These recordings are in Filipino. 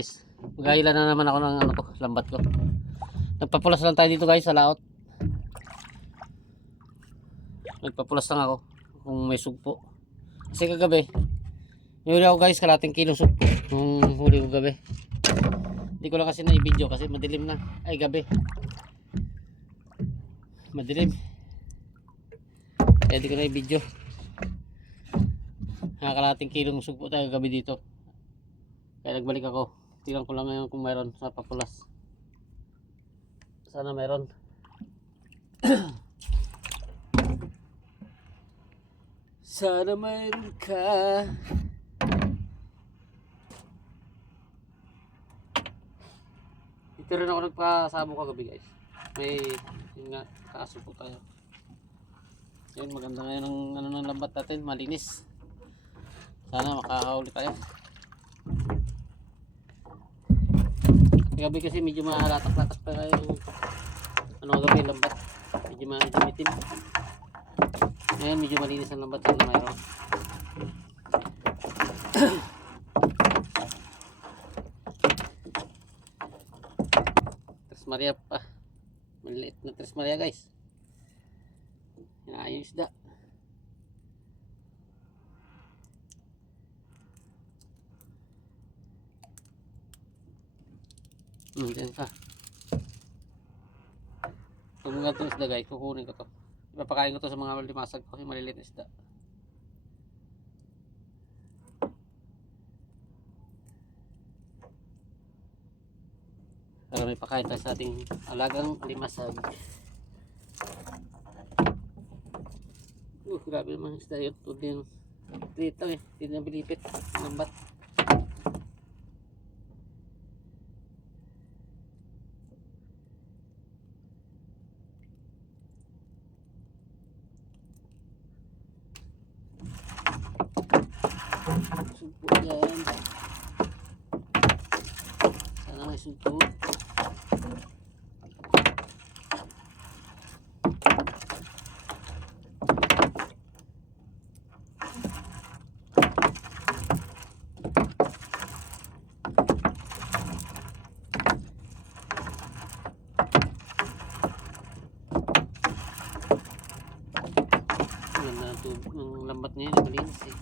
guys, magahila na naman ako ng ano ko, lambat ko. Nagpapulas lang tayo dito guys sa laot. Nagpapulas lang ako kung may sugpo. Kasi kagabi, huli ako guys, kalating kilo sugpo nung huli ko gabi. Hindi ko lang kasi na-video kasi madilim na. Ay gabi, madilim, kaya hindi ko na-video. Kalating kilong sugpo tayo gabi dito. Kaya nagbalik ako. Tingnan ko lang ngayon kung mayroon sa papulas. Sana mayroon. Sana mayroon ka. Dito rin ako nagpasabo kagabi guys. May yun nga, kaso po tayo. Yun, maganda ngayon ang ano ng lambat natin, malinis. Sana makakahuli tayo. Gabi kasi medyo mahalatak-latak pa yung ano gabi lambat. Medyo maitim. Ngayon medyo malinis ang lambat na mayroon. Tres Maria pa. Maliit na Tres Maria guys. Yan yung isda. Diyan ka. Kung mga itong isda guys, kukunin ko to. Ipapakain ko to sa mga limasag ko, yung maliliit na isda. Para may pakain tayo sa ating alagang limasag. Grabe naman isda yun. Ito din dito eh. Hindi na bilipit. Lambat. Sugpo yan. Sana may sugpo. Yan na ang lambat niya yun. Malinis eh.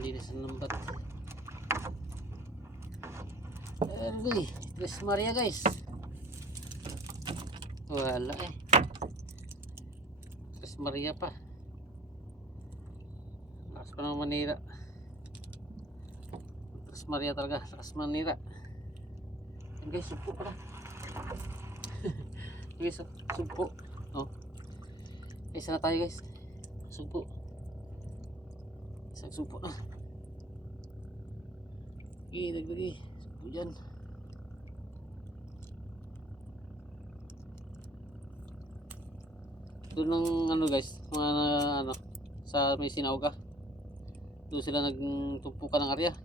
Linis ang lambat. Early Tres Maria guys. Wala eh. Tres Maria pa. Lakas pa naman manira. Tres Maria talaga. Lakas manira. Yan guys, sugpo pala. Guys, sugpo. Oh. Isa na tayo guys. Sugpo. Isang sugpo na. Dagdagi. Sugpo dyan. Doon ng ano guys, mga ano, sa may Sinauga. Doon sila nagtumpukan ng area.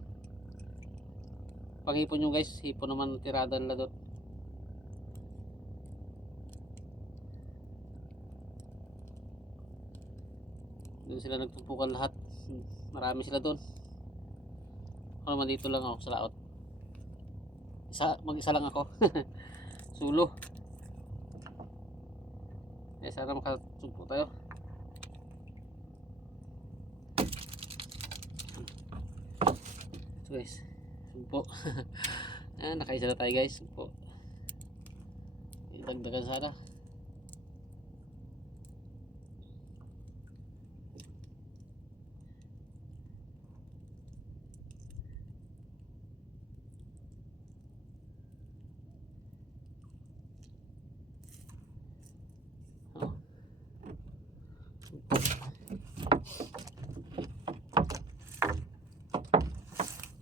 Panghipon nyo guys, hipon naman tirada nila doon. Doon sila nagtumpukan lahat. Marami sila doon. Ako naman dito lang ako sa laot. Mag-isa lang ako. Sulo. Eh sana makasugpo tayo. So guys, sugpo. Nakaisa na tayo guys. Sugpo. Idagdagan sana.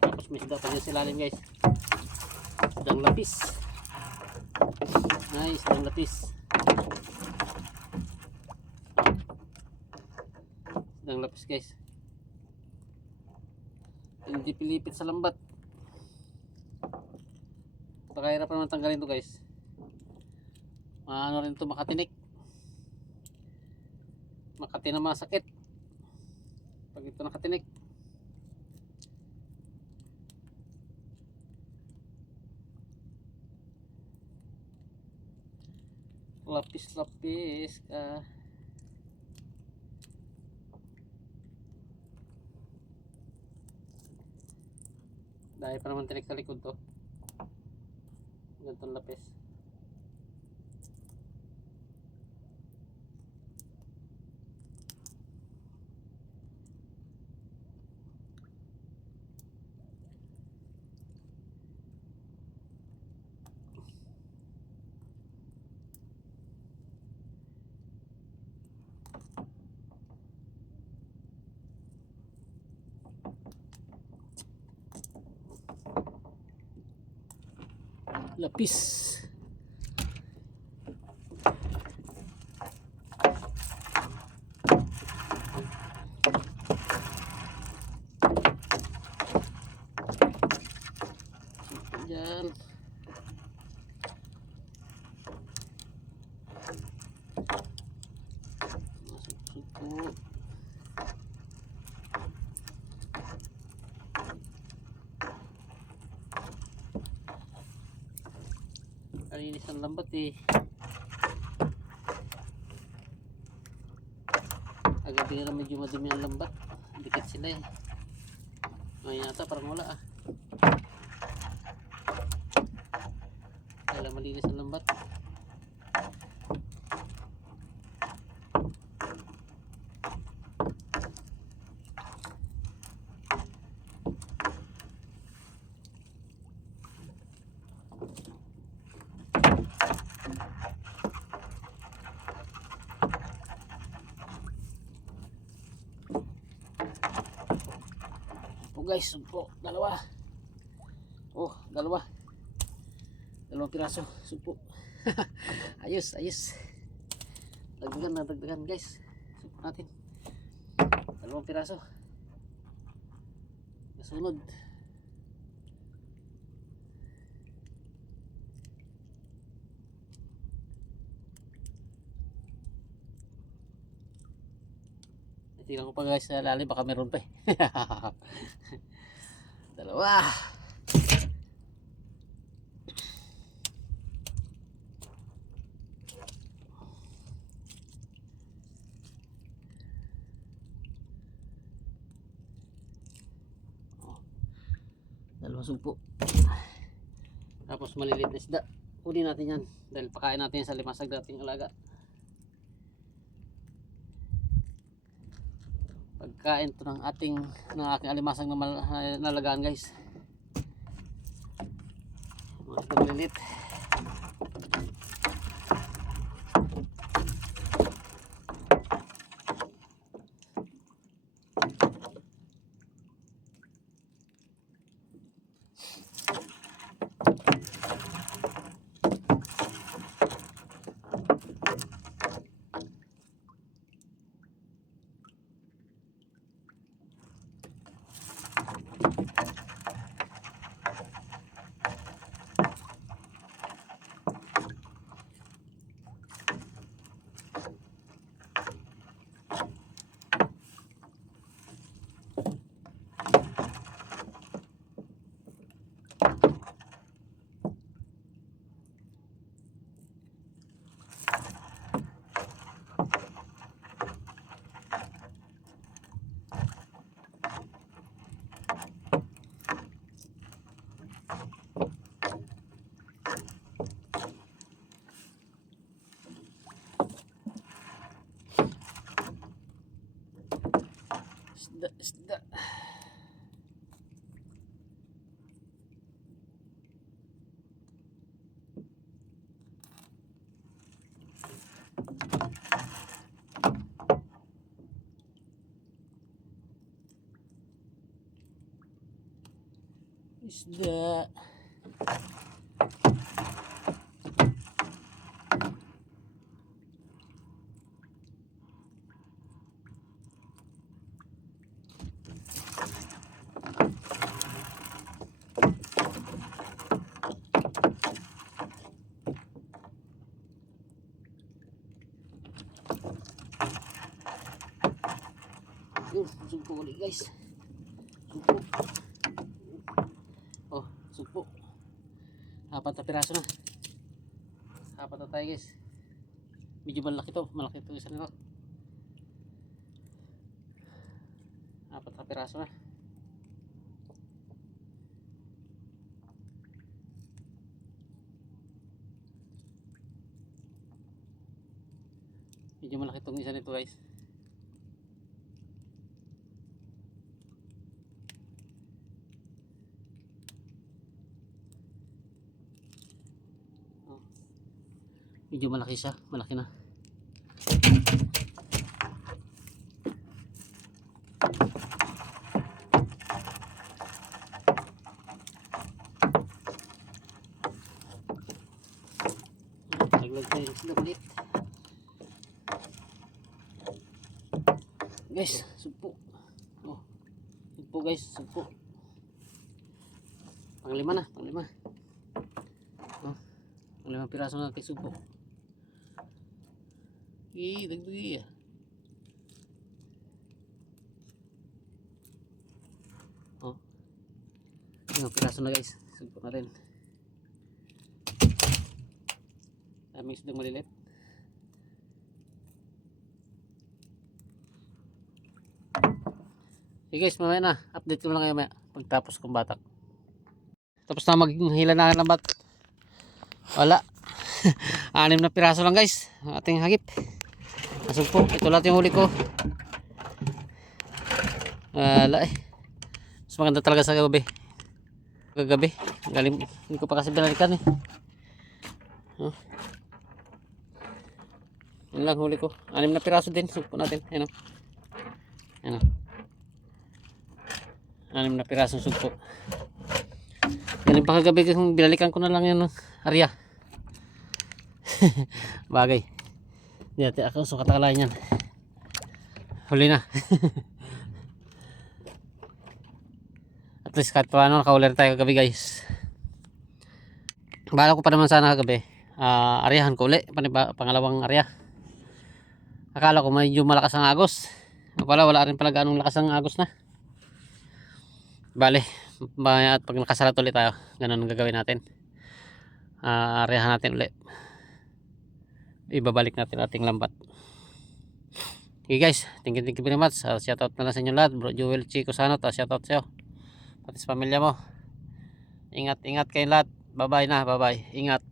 Tapos may isda pa dyan sa ilalim guys. Isdang lapis. Nice, isdang lapis. Isdang lapis guys. Hindi pilipit sa lambat. Pakahirap naman tanggalin to guys. Ano rin to, makatinik. Makati na masakit. pag ito nakatinik. Lapis-lapis ka. Dahil pa naman tinik sa likod to. Ganitong lapis. Lapis. Diyan. Masuk suku. Kalinis ang lambat eh. Agad din na medyo madumi ang lambat. Dikit sila eh. Ngayon yata parang wala ah. Kaya malinis ang lambat. Guys, sumpo, dalawa. Oh, dalawang piraso, sumpo. Ayos. Dagdagan guys. Sumpo natin. Dalawang piraso. Nasunod. Tingnan ko pa guys sa lalim, baka meron pa eh. Dalawa. Dalawang sumpo. Tapos maliliit na isda. Kunin natin yan dahil pakain natin yan sa limasag dating alaga. Pagkain to ng aking alimasag na nalagaan guys. Mga maliliit. Isda. Isda. Yun, sugpo ulit guys. Sugpo. Oh, sugpo. 4 na piraso na. 4 na tayo guys. Medyo malaki to. Malaki to isa nito. 4 na piraso na. Medyo malaki tong isa nito guys. Medyo malaki siya, malaki na. Laglag tayo sila ulit. Guys, sugpo. Oh, sugpo guys, sugpo. Panglima na, panglima. Oh, panglima piraso na tayo sugpo. Dagdagi ya. Oh. Yung piraso na guys. Sugpo natin. Daming isdang malilit. Okay guys, mamaya na. Update ko lang kayo maya. Pagtapos kong batak. Tapos na maghila na ng bat. Wala. 6 na piraso lang guys. Ating hagip. Nasugpo. Ito lahat yung huli ko. Wala eh. Mas maganda talaga sa gabi. Kagabi. Galing. Hindi ko pa kasi binalikan eh. Oh. Yan lang huli ko. 6 na piraso din. Sugpo natin. Ayan o. Ayan o. 6 na piraso sugpo. Galing pa kagabi kung binalikan ko na lang yan. Arya. Bagay. Hindi natin ako sukat akalain yan. Huli na. At least kahit paano nakahuli tayo kagabi guys. Bala ko pa naman sana kagabi. Aryahan ko uli. Pangalawang arya. Akala ko medyo malakas ang agos. Wala rin pala ganong lakas ang agos na. Bale. At pag nakasalat ulit tayo. Ganun ang gagawin natin. Aryahan natin ulit. Ibabalik natin ating lambat. Okay guys, thank you very much. Shoutout na lang sa inyo lahat. Bro Joel Chico Sanot, shoutout sa'yo. Pati sa pamilya mo. Ingat kayo lahat. Bye bye na, bye bye. Ingat.